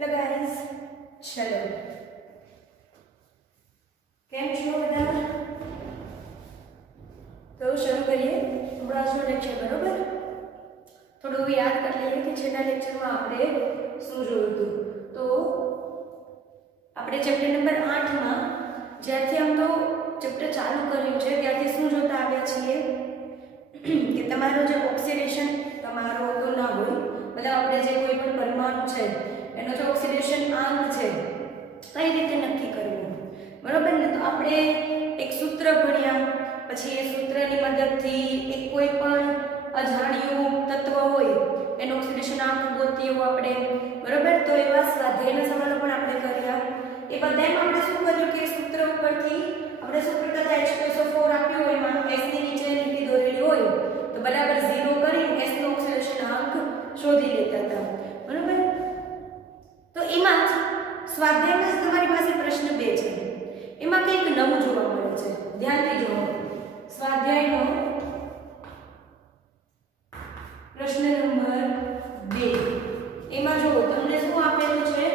Hello guys, ચલો કેમ છો બધા? તો શરૂ કરીએ આપણો આજનો લેક્ચર. બરોબર, થોડું યાદ કરી લઈએ કે છેલ્લા લેક્ચરમાં આપણે શું જોયું હતું. તો આપણે ચેપ્ટર નંબર 8 માં જ્યારથી આમ તો ચેપ્ટર ચાલુ કર્યું છે ત્યારથી શું જોતા આવ્યા છીએ કે તમારો જે ઓક્સિડેશન તમારો તો ના હોય, મતલબ આપણે જે કોઈ પણ પરમાણુ છે એનો જે ઓક્સિડેશન આંક છે કઈ રીતે નક્કી કરવું. બરોબર ને? તો આપણે એક સૂત્ર ભણ્યા, પછી એ સૂત્રની મદદથી એક કોઈ પણ અજાણ્યું તત્વ હોય એનો ઓક્સિડેશન આંક ગોતીએ આપણે. બરોબર, તો એવા સ્વાધ્યાયના સવાલો પણ આપણે કર્યા. એ બધામાં આપણે શું કર્યું કે સૂત્ર ઉપરથી આપણે સૂત્ર કરતા H2SO4 આપ્યું હોય, એમાં S ની નીચે લીટી દોરેલી હોય તો બરાબર 0 કરી S નો ઓક્સિડેશન આંક શોધી લેતા હતા. બરોબર, તો એમાં સ્વાધ્યાયમાં તમારી પાસે પ્રશ્ન 2 છે, એમાં કંઈક નવું જોવા મળે છે. ધ્યાનથી જુઓ. સ્વાધ્યાયનો પ્રશ્ન નંબર 2, એમાં જુઓ તમને શું આપેલું છે.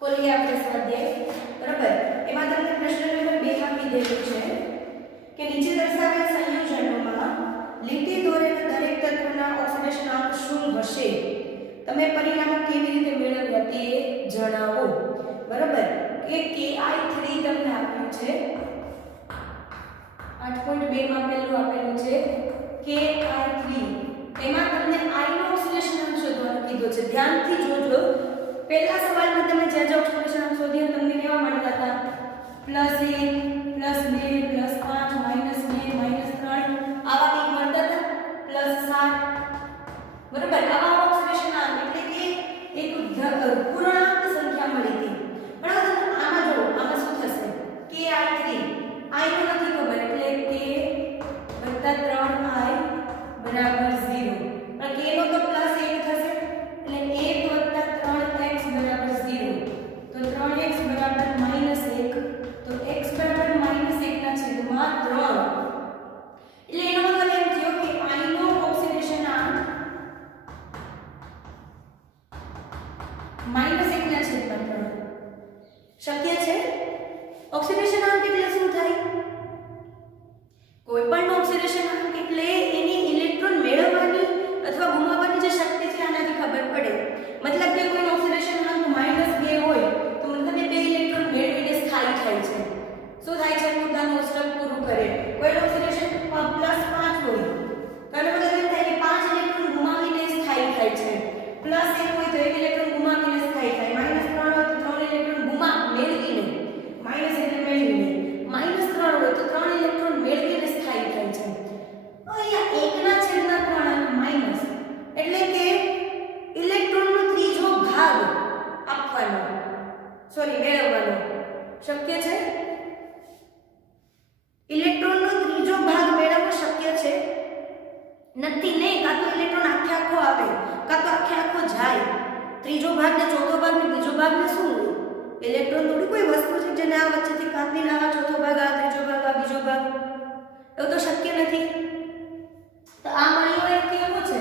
ખોલીએ આપણે સ્વાધ્યાય. બરાબર, એમાં તમને પ્રશ્ન નંબર 2 માં કીધેલું છે કે નીચે દર્શાવેલ સંયોજનોમાં લીટી દોરેલા દરેક તત્વના ઓક્સિડેશન આંક શું હશે, તમે પરિણામો કેવી રીતે મેળવ્યા તે જણાવો. બરાબર, કે Ki3 તમને આપ્યું છે 8.2 માં આપેલું છે Ki3. એમાં તમને I નો ઓક્સિડેશન આંક શોધવાનું કીધું છે. ધ્યાનથી જોજો. પહેલા સવાલમાં તમે જે ઓક્સિડેશન આંક શોધ્યા તમને કેવા મળતા હતા? +1 +2 +5 -2 -3 આવા કંઈક મળતા હતા. +7. બરાબર, આવા ઓક્સિડેશન આંક એટલે કે એક પૂર્ણાંક સંખ્યા મળી હતી. બરાબર, આમાં જો આમાં શું થશે? Ki3 I નો નથી ખબર એટલે K + 3I બરાબર 0. પણ K નો તો +1 થશે એટલે 1 + 3x બરાબર 0. તો 3x બરાબર -1, તો x બરાબર -1 ના છેદમાં 3. એટલે એનો મતલબ એમ થયો કે I નો ઓક્સિડેશન આંક -1 ના છેદમાં 3 શક્ય છે. ઓક્સિડેશન આંક એટલે શું થાય? કોઈ પણ ઓક્સિડેશન આંક એટલે એની ઇલેક્ટ્રોન મેળવવાની અથવા ગુમાવવાની જે શક્તિ છે આનાથી ખબર પડે. મતલબ કે કોઈ ઓક્સિડેશન આંક -2 હોય તો મતલબ એ 2 ઇલેક્ટ્રોન મેળવીને સ્થાયી થાય છે. શું થાય છે? પોતાનું અષ્ટક પૂરું કરે. કોઈ ઓક્સિડેશન +5 હોય તો એનો મતલબ એમ થાય કે 5 ઇલેક્ટ્રોન ગુમાવીને સ્થાયી થાય છે. +1 હોય તો 1 ઇલેક્ટ્રોન ગુમાવીને સ્થાયી થાય. -3 હોય તો 3 ઇલેક્ટ્રોન મેળવીને, માઈનસ એટલે મેળવીને, -3 હોય તો 3 ઇલેક્ટ્રોન મેળવીને સ્થાયી થાય છે. અહીંયા 1 ના છેદમાં 3 માઈનસ એટલે કે ઇલેક્ટ્રોનનો ત્રીજો ભાગ આપવાનો, મેળવવાનો શક્ય છે. ઇલેક્ટ્રોનનો ત્રીજો ભાગ મેળવવો શક્ય છે નથી. નહીં, કાં તો ઇલેક્ટ્રોન આખો આવે કાં તો આખો જાય. ત્રીજો ભાગ ને ચોથો ભાગ ને બીજો ભાગ ને શું હોય? ઇલેક્ટ્રોન થોડી કોઈ વસ્તુ છે જેને આ વચ્ચેથી કાપીને આ ચોથો ભાગ, આ ત્રીજો ભાગ, આ બીજો ભાગ, એવું તો શક્ય નથી. તો આ મળ્યો એક કેવો છે?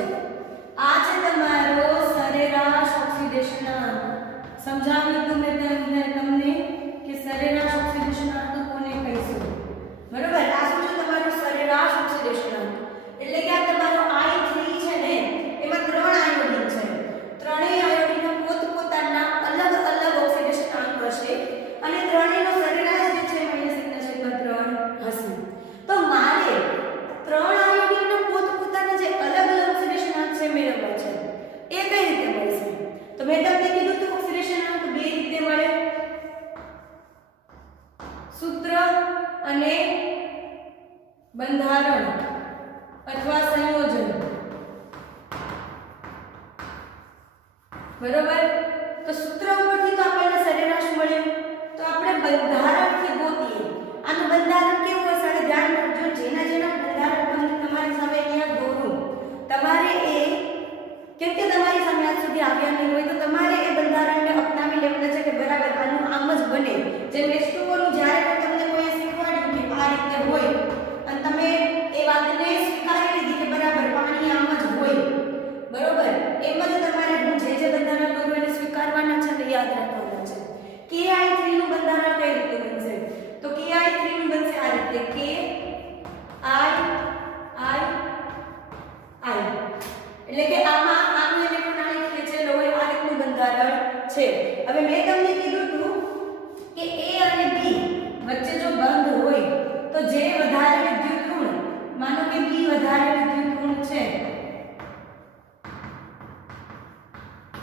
આ છે તમારો સરેરાશ ઓક્સિડેશન આંક. સમજાવ્યું હતું મેં તમને કે સરેરાશ ઓક્સિડેશન આંક કોને કહીશું. બરોબર, આ શું છે? તમારો સરેરાશ ઓક્સિડેશન આંક. એટલે કે આ તમારો I3 છે ને, એમાં 3 આયોડીન છે. ત્રણેય આયોડીનના પોતપોતાના અલગ અલગ ઓક્સિડેશન આંક હશે અને ત્રણેયનો સરેરાશ જે છે -1/3 હશે. તો મારે 3 આયોડીનના પોતપોતાના જે અલગ અલગ ઓક્સિડેશન આંક છે મેળવવા છે. એ કઈ રીતે મળશે? તો મેં તમને કીધું તો ઓક્સિડેશન આંક 2 રીતે મળે, સૂત્ર અને બંધારણ અથવા સંયોજન. બરોબર, તો સૂત્ર ઉપરથી તો આપણને સરેરાશ મળ્યું, તો આપણે બંધારણથી ગોતીએ. આનું બંધારણ કેવું હશે? હવે ધ્યાન રાખજો. જેના બંધારણ તમારી સામે અહીંયા દોરું, તમારે એ કેમ કે તમારી સામે આજ સુધી આવ્યા નહીં હોય તો તમારે એ બંધારણને અપનાવી લેવાના છે કે બરાબર આનું આમ જ બને. જેમ H2O નું જ્યારે પણ તમને કોઈ શીખવાડ્યું કે આ રીતે હોય અને તમે એ વાતને સ્વીકારી લીધી કે બરાબર પાણી આમ જ હોય, બરોબર, એમ જ તમારે જે બંધારણ દોરવું એને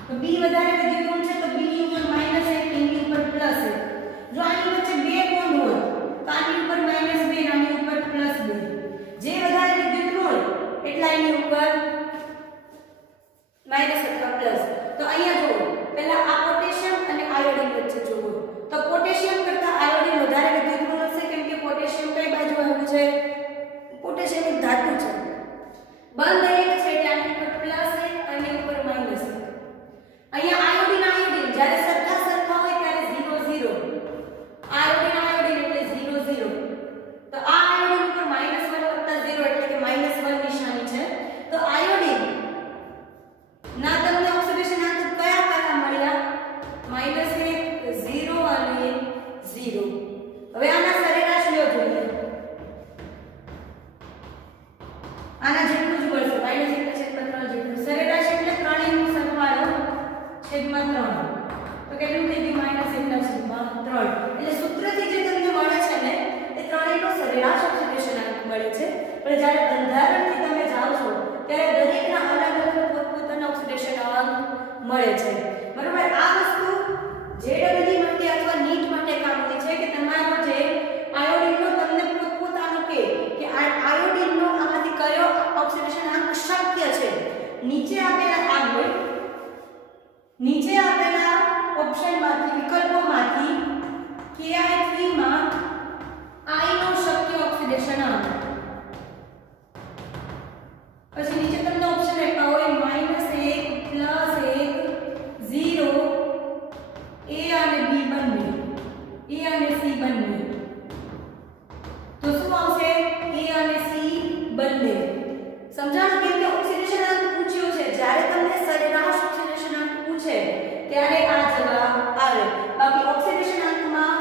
તો B વધારે વિદ્યુત ઋણ છે તો B ની ઉપર -1 એની ઉપર +1. જો આની વચ્ચે બે બોન્ડ હોય તો આની ઉપર -2 અને આની ઉપર +2. જે વધારે વિદ્યુત ઋણ એટલા એની ઉપર માઈનસ અથવા પ્લસ. તો અહીંયા જુઓ પહેલા આ પોટેશિયમ અને આયોડિન વચ્ચે જુઓ તો પોટેશિયમ કરતા આયોડિન વધારે વિદ્યુત ઋણ હશે કેમ કે પોટેશિયમ કઈ બાજુ આવેલું છે? પોટેશિયમ એક ધાતુ છે, બંધ રહેલું છે એટલે આની ઉપર +1 અને ઉપર -1. અહીંયા આયોડિન જ્યારે સરખા હોય ત્યારે 0 0. આયોડિન એટલે 0 0. તો આ આયોડિન ઉપર -1 + 0 એટલે કે -1 નિશાની છે. તો આયોડિન ના તમને ઓક્સિડેશન આંક કયા મળ્યા? -1 0 અને 0. હવે આના સરેરાશ લ્યો જોઈએ. આના જેટલું જ મળશે -1/3 જેટલું. સરેરાશ એટલે ત્રણેયનો સરવાળો છેદમાં 3. તો કેટલું થઈ ગયું? -1/3. એટલે સૂત્રથી જે તમને મળે છે ને એ ત્રણેયનો સરેરાશ ઓક્સિડેશન આંક મળે છે. પણ જ્યારે બંધારણથી તમે જાઓ છો ત્યારે દરેકના અલગ અલગ પોતપોતાના ઓક્સિડેશન આંક મળે છે. બરોબર? આ વસ્તુ જેડબલ્યુ માટે અથવા નીટ માટે કામની છે કે તમારો જે આયોડિનનો તમને પોતપોતાનો કે આયોડિનનો આમાંથી કયો ઓક્સિડેશન આંક શક્ય છે. નીચે આપેલા ઓપ્શનમાંથી વિકલ્પોમાંથી Ki3 માં I નો શક્ય ઓક્સિડેશન આંક. પછી નીચે તમને ઓપ્શન આપ્યા હોય -1 +1 0 A અને B બંને, A અને C બંને. તો શું આવશે? A અને C બંને. સમજાણું? કેમ કે ઓક્સિડેશન આંક પૂછ્યો છે. જ્યારે તમને સરેરાશ ઓક્સિડેશન આંક પૂછે ત્યારે આ જવાબ આવે. બાકી ઓક્સિડેશન આંકમાં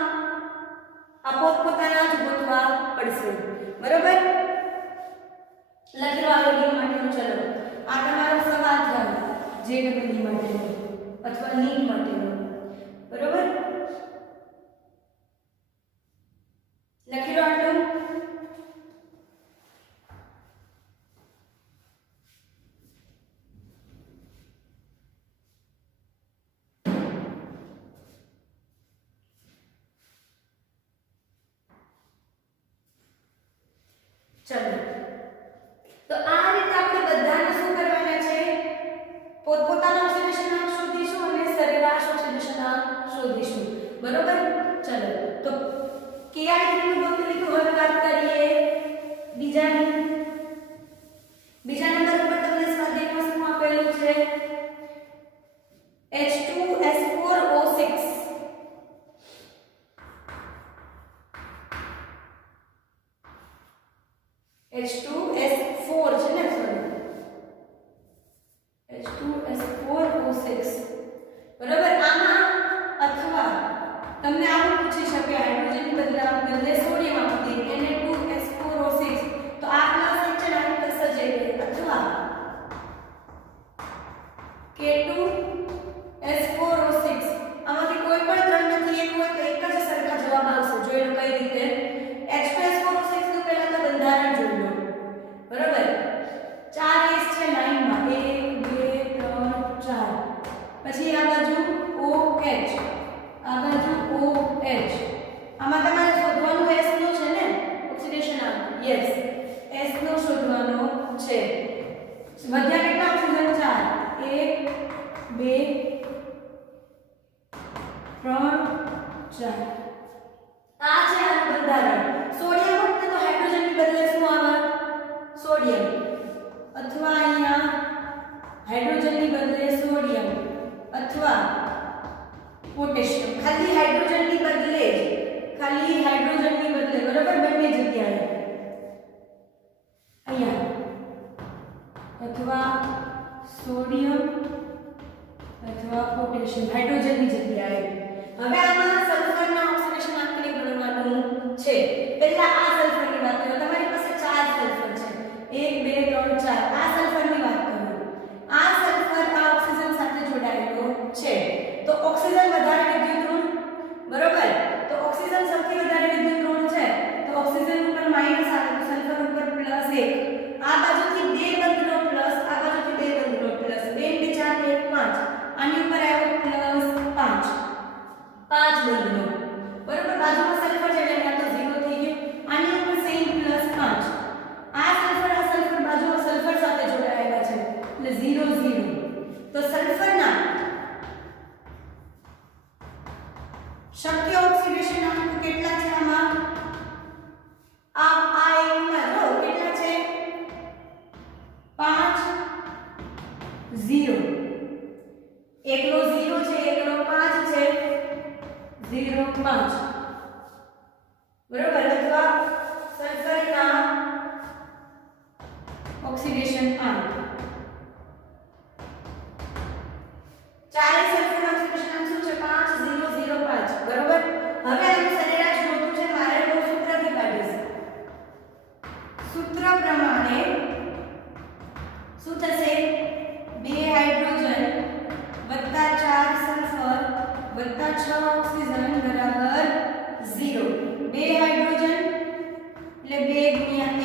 આ પોતપોતાના જ ગોતવા પડશે. બરોબર? લખી લો આયોડિન માટેનો. ચલો આ તમારો સવાલ થયો જેડબલ્યુ માટેનો અથવા નીટ માટેનો. બરોબર? લખી લો આટલું. ચલો તો આ રીતે આપણે બધાને શું કરવાના છે? પોતપોતાનો ઓક્સિડેશન આંક શોધીશું અને સરેરાશ ઓક્સિડેશન આંક શોધીશું. બરોબર? ચલો તો Ki3 નું ગોતી લીધું. હવે વાત કરીએ બીજા નંબર ઉપર તમને સ્વાધ્યાયમાં શું આપેલું છે? H2S4O6. H2S4 છે ને? Sorry, H2S4O6. બરાબર? આમાં અથવા તમને આવું પૂછી શકે હાઇડ્રોજનની બદલે સોડિયમ આપી દે Na2S4O6. તો આ પ્લસ એક છે આની પ્લસ જ અથવા K2S4O6. આમાંથી કોઈ પણ ત્રણ નથી, એક હોય તો એક જ સરખા જવાબ આવશે. જોઈ લો કઈ રીતે. H2S4O6 નું પહેલા તો બંધારણ જોઈ લો. બરાબર? 4 S છે લાઈનમાં 1 2 3 4. પછી આ બાજુ OH, આ બાજુ OH. આમાં તમારે શોધવાનું S નો છે ને ઓક્સિડેશન આંક. યસ, S નો શોધવાનો છે. વધ્યા કેટલા ઓક્સિજન? 4 1 2 3 4. આ છે આનું બંધારણ. સોડિયમ વખતે તો હાઇડ્રોજનની બદલે શું આવે? સોડિયમ. અથવા અહીંયા હાઇડ્રોજનની બદલે સોડિયમ અથવા પોટેશિયમ. ખાલી હાઇડ્રોજનની બદલે બરાબર? બંને જગ્યાએ અહીંયા અથવા સોડિયમ અથવા પોટેશિયમ હાઇડ્રોજનની જગ્યાએ. હવે આમાં સલ્ફરના ઓક્સિડેશન આંકને ગણવાનું છે. પહેલા આ સલ્ફરની વાત કરો. તમારી પાસે 4 સલ્ફર છે. 1 2 3 4. આ સલ્ફરની વાત કરો. આ સલ્ફર આ ઓક્સિજન સાથે જોડાયેલો છે. તો ઓક્સિજન વધારે વિદ્યુત ઋણ. બરોબર? તો ઓક્સિજન સૌથી વધારે વિદ્યુત ઋણ છે. તો ઓક્સિજન ઉપર માઈનસ આવે તો સલ્ફર ઉપર +1. આ બાજુથી બે બંધનો પ્લસ, આ બાજુથી બે બંધનો પ્લસ. 2 2 4 1 5. આની કેટલા છે આમાં આ એકમાં જો કેટલા છે 5 0 એકનો 0 છે એકનો 5 છે 0 5 બરોબર અથવા સલ્ફરના ઓક્સિડેશન આંક ચારે સલ્ફરના ઓક્સિડેશન આંક શું છે 5 0 0 5 બરોબર હવે આનું સરેરાશ જોતું છે મારે તો સૂત્રથી કાઢીશ સૂત્ર પ્રમાણે શું થશે 2 હાઇડ્રોજન વત્તા 4 સલ્ફર વત્તા 6 ઓક્સિજન બરાબર 0 2 હાઇડ્રોજન એટલે 2 ગુણ્યા 1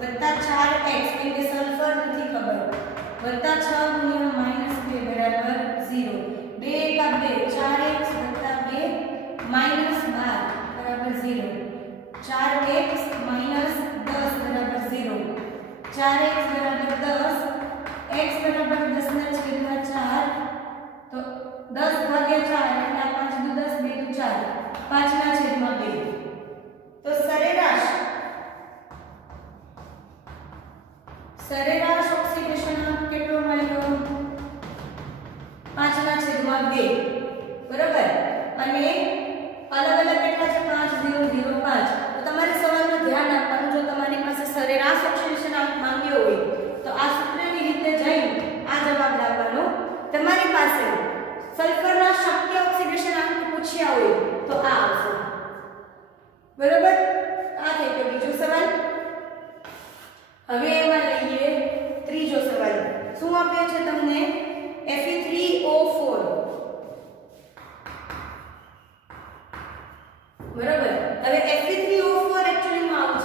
વત્તા 4x કેમ કે સલ્ફર નથી ખબર વત્તા 6 ગુણ્યા -2 બરાબર 0 2 એકા 2 4x વત્તા 2 -12 બરાબર 0 4x -10 બરાબર 0 4x બરાબર 10 x બરાબર 10 ના છેદમાં 4 તો 10 ભાગ્યા 4 એટલે 5 દુ 10 2 દુ 4 5 ના છેદમાં 2 તો સરેરાશ ઓક્સિડેશન આંક કેટલો મળ્યો 5 ના છેદમાં 2 બરોબર અને અલગ અલગ કેટલા છે 5 0 0 5 તો તમારે સવાલમાં ધ્યાન આપવાનું જો તમારી પાસે સરેરાશ ઓક્સિડેશન આંક માંગ્યો હોય તો આ સૂત્રની રીતે જઈ આ જવાબ લાવવાનો તમારી પાસે સલ્ફરના શક્ય ઓક્સિડેશન આંક પૂછ્યા હોય તો આ આવશે બરોબર આ થઈ ગયો બીજો સવાલ હવે એમાં લઈએ ત્રીજો સવાલ શું આપ્યો છે તમને Fe3O4 બરોબર હવે Fe3O4 એક્ચ્યુઅલી માં આવું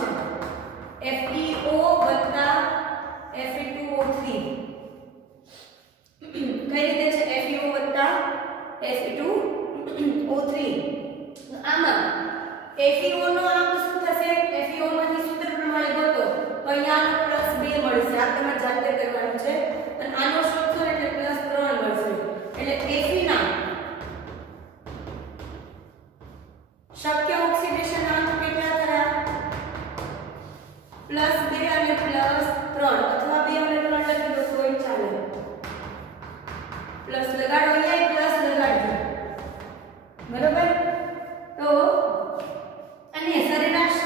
છે FeO Fe2O3 કઈ રીતે છે FeO Fe2O3 આમાં FeO નો આંક શું થશે FeO માંથી સૂત્ર પ્રમાણે ગોતો તો અહીંયા +2 મળશે આ તમારે જાતે કરવાનું છે અને આનો શોધશો એટલે +3 મળશે એટલે Fe ના શક્ય ઓક્સિડેશન આંક કેટલા થયા +2 અને +3 અથવા 2 અને 3 લખી દો તોય ચાલે પ્લસ લગાડો અહીંયા પ્લસ લગાડજો બરોબર તો અને સરેરાશ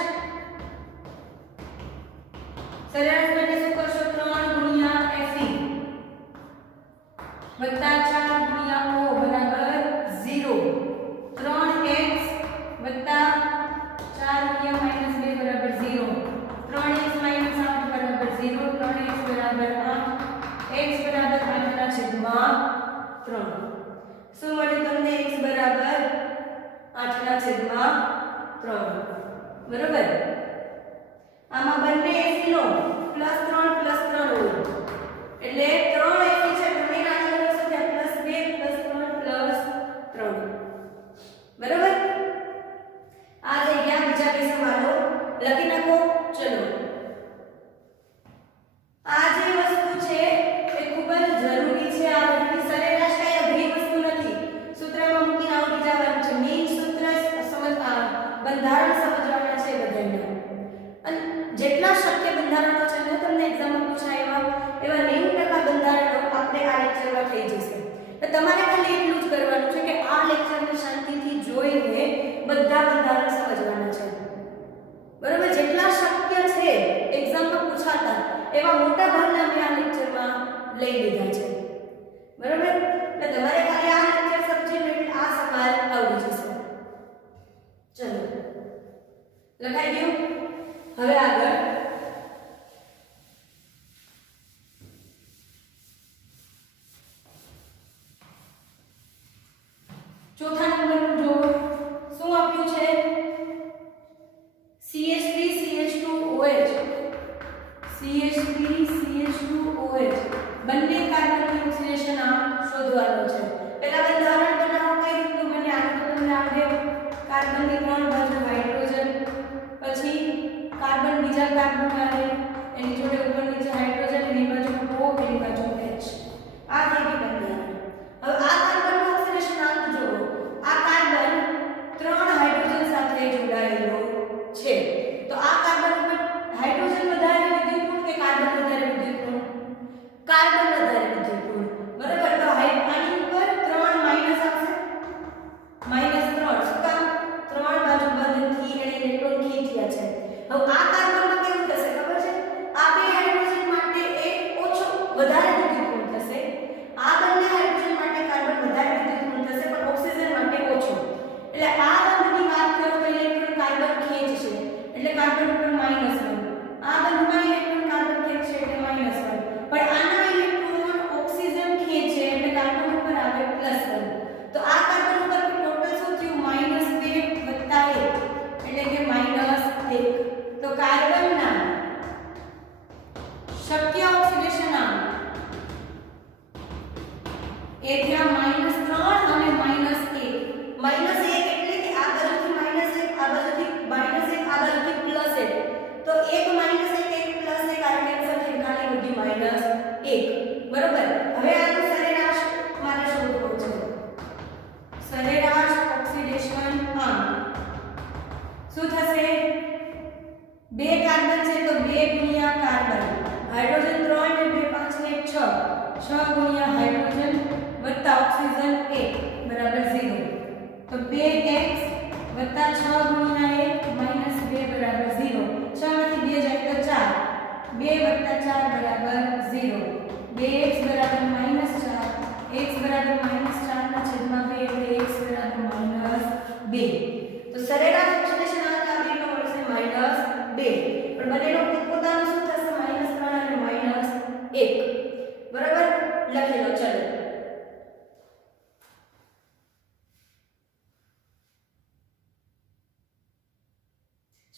માટે શું કરશો 3 ગુણ્યા Fe વત્તા 4 ગુણ્યા O બરાબર 0 3x વત્તા 4 ગુણ્યા -2 બરાબર 0 3x -8 બરાબર 0 3x બરાબર 8 x બરાબર 8 ના છેદમાં 3 શું મળ્યું તમને x બરાબર 8 ના છેદમાં 3 બરોબર આમાં બંને Fe નો +3 હોય એટલે 3 Fe છે બંને ના છેદમાં શું થાય +2 +3 +3 બરોબર આ થઈ ગયા બીજા બે સવાલો લખી નાખો ચલો આ જે વસ્તુ છે એ ખૂબ જ જરૂરી છે આ બધી સરેરાશ કઈ અઘરી વસ્તુ નથી સૂત્રમાં મૂકીને આવડી જવાનું છે મેઈન સૂત્ર બંધારણ સમજવાના છે બધાને અને જેટલા શક્ય બંધારણો છે ને તમને એક્ઝામમાં પૂછાય એવા 90% બંધારણો આપણે આ લેક્ચરમાં થઈ જશે તો તમારે ખાલી એટલું જ કરવાનું છે કે આ લેક્ચરને શાંતિથી જોઈને બધા બંધારણ સમજવાના છે બરોબર જેટલા શક્ય છે એક્ઝામમાં પૂછાતા એવા મોટા ભાગના મેં આ લેક્ચરમાં લઈ લીધા છે બરોબર એટલે તમારે ખાલી આ લેક્ચર સમજીને આ સવાલ આવડી જશે ચલો લખાઈ ગયું હવે આગળ ચોથા નંબરનું જો શું આપ્યું છે CH3CH2OH CH3CH2OH બંને કાર્બનની ઓક્સિડેશન આંક શોધવાનો છે પહેલા બંધારણ બનાવો કઈ રીતનું બને આ તો તમને આવડે કાર્બનની 3 બાજુ હાઇડ્રોજન પછી કાર્બન બીજા કાર્બન આવે એની જોડે ઉપર નીચે હાઇડ્રોજન એની બાજુ O એની બાજુ H આ થઈ ગઈ બંધારણ હવે આ કાર્બનનું ઓક્સિડેશન આંક જોવો આ કાર્બન તેથી આ -3 અને -1 -1 એટલે કે આ બાજુથી -1 આ બાજુથી -1 આ બાજુથી +1 તો 1 -1 1 +1 આ કેન્સલ થઈ ખાલી વધી -1 બરોબર હવે આનું સરેરાશ મારે શોધવું છે સરેરાશ ઓક્સિડેશન આંક શું થશે 2 કાર્બન છે તો 2 ગુણ્યા કાર્બન હાઇડ્રોજન 3 ને 2 5 ને 6 ગુણ્યા હાઇડ્રોજન વત્તા ઓક્સિજન 1 બરાબર 0 તો 2x વત્તા 6 ગુણ્યા 1 -2 બરાબર 0 6 માંથી 2 જાય તો 4 2 વત્તા 4 બરાબર 0 2x બરાબર -4 x બરાબર -4 ના છેદમાં 2 એટલે x બરાબર -2 તો સરેરાશ ઓક્સિડેશન આંક આ બેનો મળશે -2 પણ બંનેનો પોતપોતાનો શું થશે -3 અને -1 બરાબર લખી લો ચલો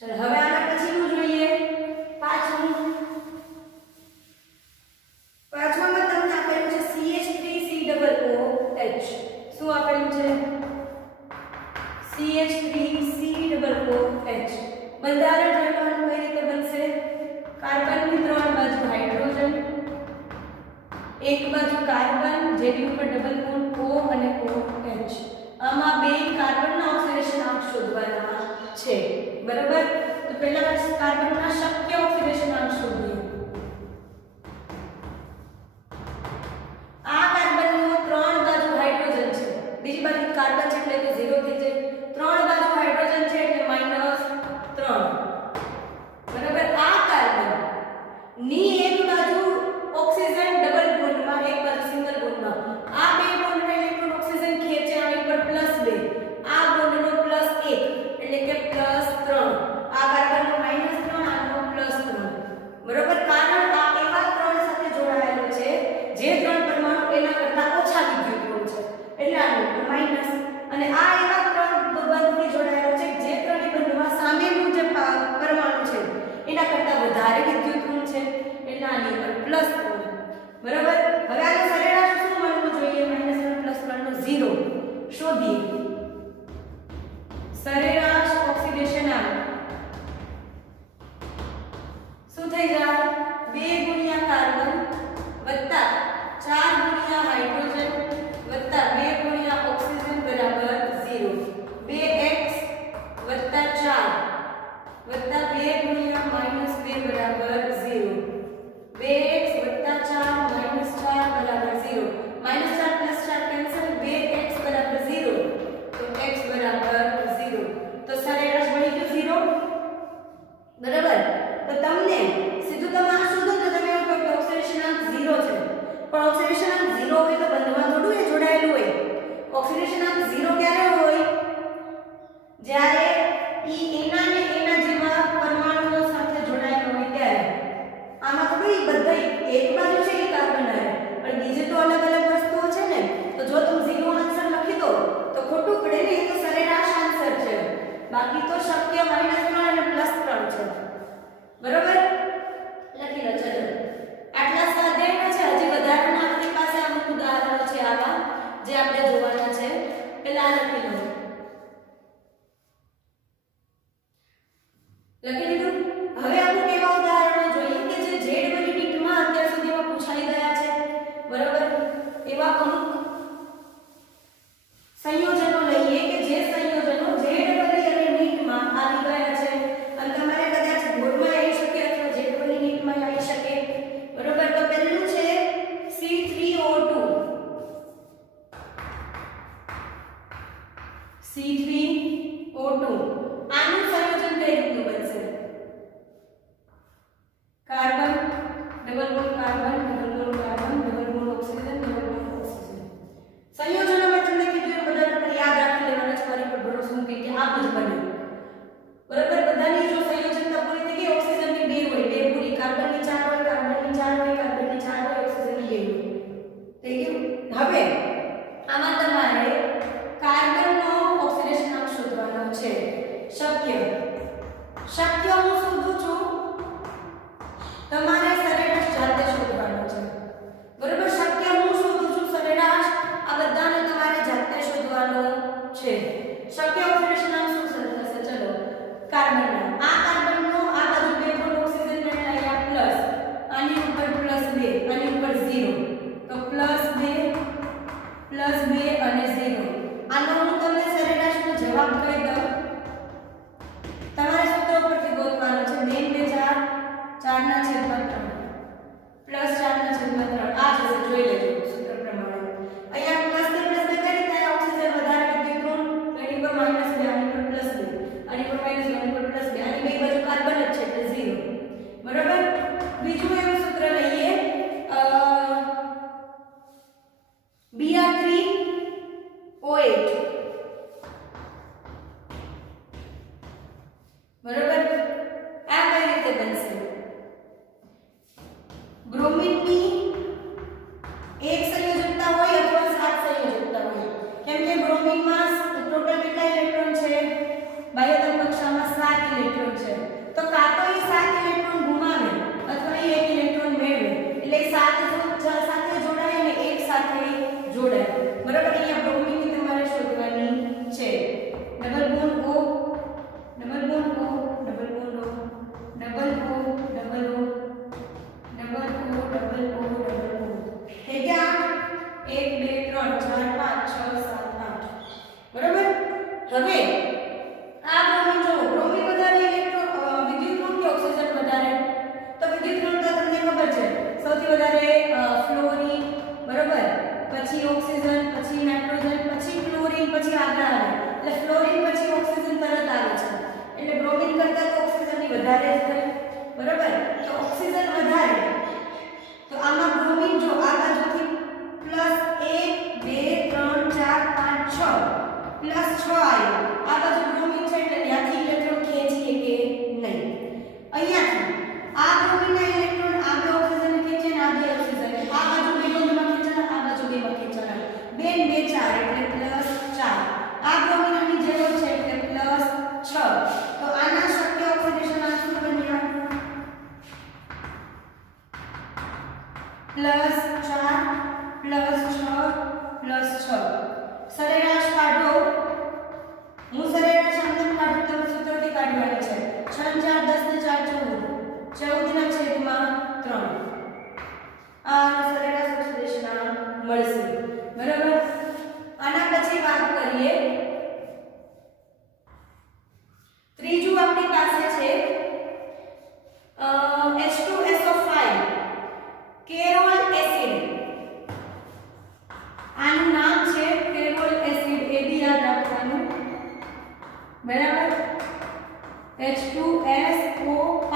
ચલો હવે આના પછીનું જોઈએ પાંચમામાં તમને આપેલું છે CH3COOH શું આપેલું છે CH3COOH બંધારણ જાણવાનું કઈ રીતે બનશે કાર્બનની 3 બાજુ હાઇડ્રોજન એક બાજુ કાર્બન જેની ઉપર ડબલ બોન્ડ O અને OH આમાં બે કાર્બનના ઓક્સિડેશન આંક શોધવાના છે બરાબર તો પહેલા કાર્બનના શક્ય ઓક્સિડેશન આંક શોધીએ આ કાર્બનનો 3 બાજુ હાઇડ્રોજન છે બીજી બાજુ કાર્બન છે એટલે તો 0 થઈ જાય 3 બાજુ હાઇડ્રોજન છે એટલે -3 બરાબર આ કાર્બન ની એક બાજુ ઓક્સિજન ડબલ બોન્ડમાં એક બાજુ સિંગલ બોન્ડમાં આ બે બોન્ડના ઇલેક્ટ્રોન ઓક્સિજન ખેંચે આની પર +2 આ બોન્ડનો +1 એટલે કે +3 આ કાર્બનનો -3 આનો +3 બરાબર કારણ આ એવા ત્રણ સાથે જોડાયેલો છે જે ત્રણ પરમાણુ એના કરતા ઓછા વિદ્યુતઋણ છે એટલે આનો માઈનસ અને આ એવા ત્રણ બંધથી જોડાયેલો છે જે ત્રણેય બંધમાં સામેનું જે પરમાણુ છે એના કરતા વધારે વિદ્યુતઋણ છે એટલે આની પર +3 બરાબર હવે આનો સરેરાશ શું મળવું જોઈએ -3 +3 નો 0 શોધીએ સરેરાશ ઓક્સિડેશન આંક શું થઈ જાય 2 ગુણ્યા કાર્બન વત્તા 4 ગુણ્યા હાઇડ્રોજન વત્તા 2 ગુણ્યા ઓક્સિજન બરાબર 0 2x વત્તા 4 વત્તા 2 ગુણ્યા -2 બરાબર 0 2x વત્તા 4 -4 બરાબર 0 -4 + 4 કેન્સલ 2x બરાબર 0 તો x બરાબર 0 તો સરેરાશ બની ગયું 0 બરાબર તો તમને સીધું તમે આ શોધો તો તમે એવું કહો કે ઓક્સિડેશન આંક 0 છે પણ ઓક્સિડેશન આંક 0 હોય તો બંધમાં થોડું એ જોડાયેલું હોય ઓક્સિડેશન આંક 0 ક્યારે હોય જ્યારે એના ને એના જેવા પરમાણુઓ સાથે જોડાયેલો હોય ત્યારે આમાં તો કઈ બધા એક બાજુ છે એ કાર્બન આવે પણ બીજે તો અલગ અલગ વસ્તુઓ છે ને તો જો તમે 0 આન્સર લખી દો તો ખોટું પડે ને એ તો સરેરાશ આન્સર છે બાકી તો શક્ય -3 અને +3 છે બરોબર લખી લો ચલો આટલા સ્વાધ્યાયના છે હજી વધારાના આપણી પાસે અમુક ઉદાહરણો છે આવા જે આપણે જોવાના છે પહેલા લખી લો લખી લીધું હવે અમુક એવા ઉદાહરણો જોઈએ કે જે ઝેડ નીટમાં અત્યાર સુધીમાં પૂછાઈ ગયા છે બરોબર એવા અમુક સંયોજનો લઈએ કે જે સંયોજનો ઝેડ અને નીટમાં આવી ગયા છે અને તમારે કદાચ બોર્ડમાં આવી શકે અથવા ઝેડ નીટમાં આવી શકે બરોબર તો પહેલું છે C3O2 આનું સંયોજન કઈ રીતનું બનશે carbon double bond carbon double bond carbon double bond oxygen double bond oxygen સંયોજનોમાં તમને કીધું બધા પર યાદ રાખી લેવાનું છે મારી પર ભરોસો મૂકી કે આમ જ બને બરાબર બધાની જો સંયોજનતા પૂરી થઈ ગઈ ઓક્સિજનની 2 હોય 2 પૂરી કાર્બનની 4 હોય કાર્બનની 4 હોય કાર્બનની 4 હોય ઓક્સિજનની 2 હોય થઈ ગયું હવે આમાં તમારે કાર્બનનો ઓક્સિડેશન આંક શોધવાનો છે શક્ય 2 અને 0. આનો હું તમને સરેરાશનો જવાબ કહી દઉં. તમારે સૂત્ર પરથી ગોતવાનો છે. 2 2 4 4 ના છેદમાં 3 પ્લસ 4 ના છેદમાં 3 આ જશે. જોઈ લેજો સૂત્ર પ્રમાણે. અહીંયા પ્લસ ને પ્લસ ને કરી ત્યારે ઓક્સિજન વધારે વિદ્યુત ઋણ એની પર માઈનસ 2 આની પર પ્લસ 2 આની પર માઈનસ 2 આની પર પ્લસ 2 આની બે બાજુ કાર્બન જ છે એટલે 0. બરાબર. બીજું એવું સૂત્ર લઈએ Br3O8. બરાબર. આ કઈ રીતે બનશે? બ્રોમિનની એક સંયોજકતા હોય અથવા 7 સંયોજકતા હોય. કેમ કે બ્રોમિનમાં ટોટલ કેટલા ઇલેક્ટ્રોન છે? બાહ્યતમ કક્ષામાં 7 ઇલેક્ટ્રોન છે. તો કાં તો એ 7 ઇલેક્ટ્રોન ગુમાવે અથવા એ 1 ઇલેક્ટ્રોન મેળવે. એટલે 7 સાથે જોડાય અને 1 સાથે જોડાય. બરાબર. અહીંયા બ્રોમિનની તમારે શોધવાની છે. Double bond O double bond O double bond O double O double O double O double O double O. થઈ ગયા 1 2 3 4 5 6 7 8. બરાબર. હવે આ બ્રોમિન જો બ્રોમિન વધારે ઇલેક્ટ્રોન વિદ્યુત ઋણ કે ઓક્સિજન વધારે? તો વિદ્યુત ઋણ તો તમને ખબર છે સૌથી વધારે ફ્લોરિન. બરાબર. પછી ઓક્સિજન પછી નાઇટ્રોજન પછી ક્લોરીન પછી આગળ આવે. એટલે ફ્લોરિન પછી ઓક્સિજન તરત આવે છે. એટલે બ્રોમિન કરતા તો ઓક્સિજનની વધારે જ થાય. બરાબર. તો ઓક્સિજન વધારે તો આમાં બ્રોમિન જો આ બાજુથી પ્લસ 1 2 3 4 5 6 પ્લસ 6 આવ્યો. આ બાજુ બ્રોમિન છે એટલે ત્યાંથી ઇલેક્ટ્રોન ખેંચીએ કે નહીં. અહીંયાથી આ બ્રોમિનના ઇલેક્ટ્રોન આ બે ઓક્સિજન ખેંચે ને આ બે ઓક્સિજન આ બાજુ બે બોન્ડમાં ખેંચાના આ બાજુ બેમાં ખેંચાના. 2 2 4 એટલે પ્લસ 4. આ બ્રોમિન આની જેવો છે એટલે પ્લસ 6. તો આના શક્ય ઓક્સિડેશન આ શું બન્યા? Plus 4 plus 6 plus 6. સરેરાશ કાઢો. હું સરેરાશ આંતર કાઢું તમે સૂત્રથી કાઢવાની છે. 6 4 10 ને 4 14 14 ના છેદમાં 3. આ સરેરાશ ઓક્સિડેશન મળશે. બરાબર. આના પછી વાત કરીએ ત્રીજું આપણી પાસે છે H2SO5 કેરોલ એસિડ. આનું નામ છે કેરોલ એસિડ. એ બી યાદ રાખવાનું. બરાબર. H2SO5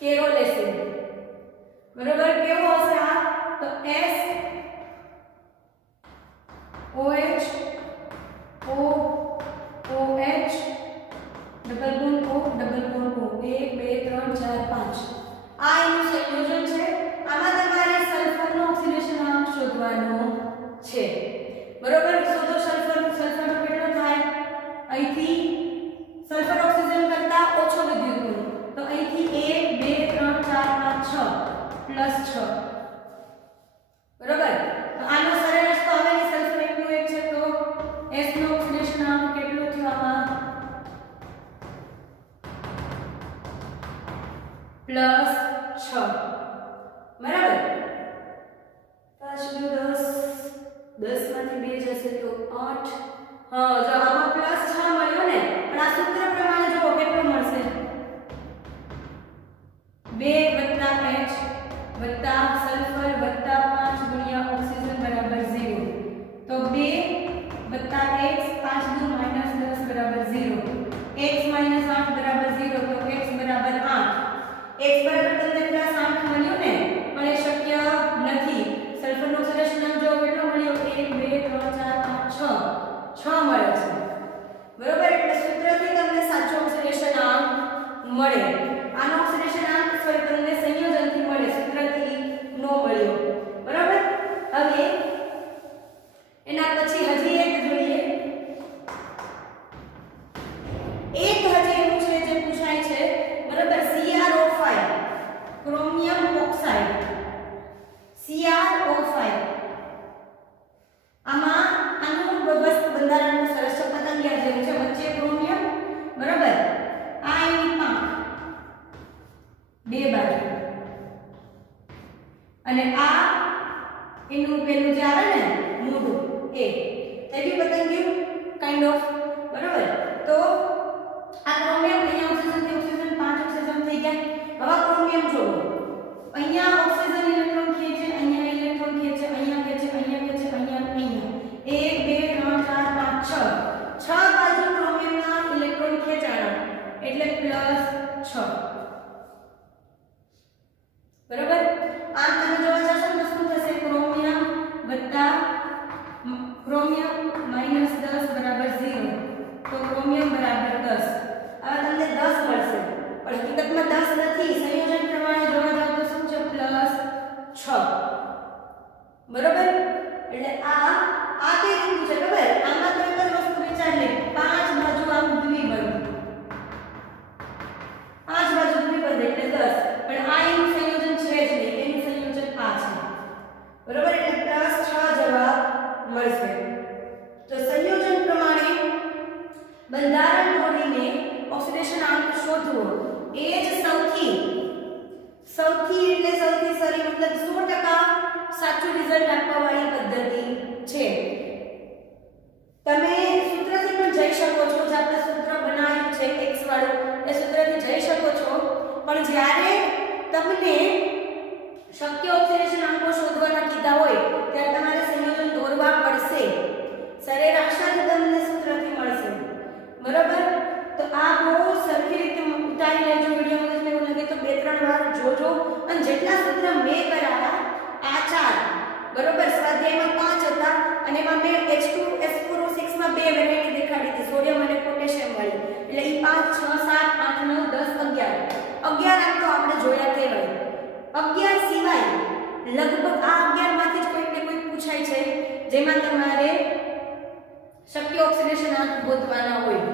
carol acid. બરાબર. કેવો હશે આ? તો S OH O OH double bond O double bond O 1 2 3 4 5. આ એનું સંયોજન છે. આમાં તમારે સલ્ફરનો ઓક્સિડેશન શોધવાનો છે. બરોબર. શોધો સલ્ફર. સલ્ફરનો કેટલો થાય? અહીંથી સલ્ફર ઓક્સિજન કરતા ઓછો વિદ્યુત ઋણ. તો અહીંથી 1 2 3 4 5 6 પ્લસ 6. બરોબર. તો આનો સરેરાશ તો હવે સલ્ફર એકનું એક છે તો S નો ઓક્સિડેશન કેટલું થયું આમાં? પ્લસ 6. બરાબર. 5 * 10 માંથી 2 જશે તો 8. હા જો આમાં પ્લસ 6 મળ્યો ને. પણ આ સૂત્ર પ્રમાણે જો કેટલો મળશે? 2 + H વત્તા સલ્ફર વત્તા 5 ગુણ્યા ઓક્સિજન બરાબર 0. તો 2 વત્તા x 5 * 10 બરાબર 0. x - 8 બરાબર 0 તો x બરાબર 8. x બરાબર તમને પ્લસ 8 મળ્યું ને. પણ એ શક્ય નથી. સલ્ફરનો ઓક્સિડેશન જો કેટલો મળ્યો? 1 2 3 4 5 6 6 મળે છે. બરોબર. એટલે સૂત્રથી તમને સાચો ઓક્સિડેશન મળે. આનો ઓક્સિડેશન તમને સંયોજનથી મળે. સૂત્રથી નો મળ્યો. ક્રોમિયમ -10 બરાબર 0, તો ક્રોમિયમ બરાબર 10. હવે તમને 10 મળશે, પણ હકીકતમાં 10 નથી. સંયોજન પ્રમાણે જોવા જાવ તો શું છે? +6. બરોબર? એટલે આ કઈ રીતનું છે ખબર? આમાં તો એક જ વસ્તુ વિચાર લે, 5 બાજુ આમ દ્વિપદ, 5 બાજુ દ્વિપદ એટલે 10, પણ આ એનું સંયોજન છે જ નહીં, એનું સંયોજન આ છે. બરોબર? એટલે +6 જવાબ મળશે. તો સંયોજન પ્રમાણે બંધારણ દોરીને ઓક્સિડેશન આંક શોધવો એ જ સૌથી એટલે સૌથી સારી, મતલબ 100% સાચું રિઝલ્ટ આપવા વાળી પદ્ધતિ છે. તમે સૂત્રથી પણ જઈ શકો છો, જે આપણે સૂત્ર બનાવ્યું છે x વાળું, એ સૂત્રથી જઈ શકો છો, પણ જ્યારે તમને શક્ય ઓક્સિડેશન આંકો શોધવાના કીધા હોય ત્યારે તમારે સંયોજન દોરવા પડશે. સરેરાશ તમને સૂત્રથી મળશે. બરાબર? તો આ બહુ સરખી રીતે ઉતારી લેજો. વિડિયો તમને એવું લાગે તો 2-3 વાર જોજો, અને જેટલા સૂત્ર મેં કરાયા આ 4, બરોબર, સ્વાધ્યાયમાં 5 હતા, અને એમાં મેં H2SO6 માં 2 વેરાયટી દેખાડી હતી, સોડિયમ અને પોટેશિયમ વાળી. એટલે ઈ 5, 6, 7, 8, 9, 10, 11 આમ તો આપણે જોયા કહેવાય. 11 સિવાય લગભગ આ 11 માંથી જ કોઈક ને કોઈક પૂછાય છે, જેમાં તમારે શક્ય ઓક્સિડેશન આંક ગોતવાના હોય.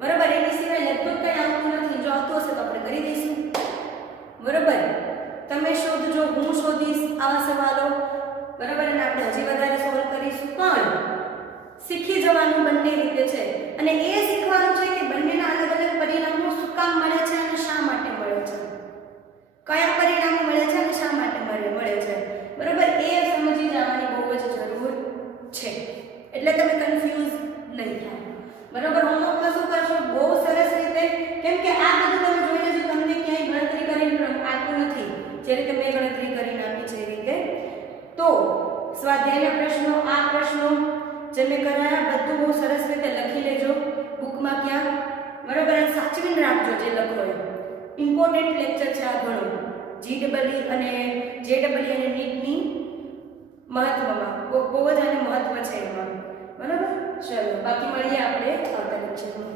બરોબર? એની સિવાય લગભગ કંઈ આવતું નથી. જો આવતું હશે તો આપણે કરી દઈશું. બરોબર? તમે શોધજો, હું શોધીશ આવા સવાલો. બરોબર? અને આપણે હજી વધારે સોલ્વ કરીશું, પણ શીખી જવાનું બંને રીતે છે. અને એ શીખવાનું છે કે બંનેના અલગ અલગ પરિણામો શું કામ મળે છે અને શા માટે મળે છે, કયા પરિણામો મળે છે અને શા માટે મળે છે. બરોબર? એ સમજી જવાની બહુ જ જરૂર છે, એટલે તમે કન્ફ્યુઝ નહીં થાય. બરોબર? હોમવર્કમાં શું કરશો? બહુ સરસ રીતે, કેમ કે આ બધું તમે જોઈ લેજો, તમને ક્યાંય ગણતરી કરીને આપ્યું નથી, જે રીતે મેં ગણતરી કરીને આપી છે એ રીતે. તો સ્વાધ્યાયના પ્રશ્નો, આ પ્રશ્નો જે મેં કરાયા બધું બહુ સરસ રીતે લખી લેજો બુકમાં ક્યાં. બરોબર? અને સાચવીને રાખજો જે લખો એ. ઇમ્પોર્ટન્ટ લેક્ચર છે આ ઘણું, GEE અને JEE અને નીટની મહત્વમાં બહુ જ આને મહત્વ છે એમાં. બરાબર? ચલો, બાકી મળીએ આપણે આવતા લેક્ચરમાં.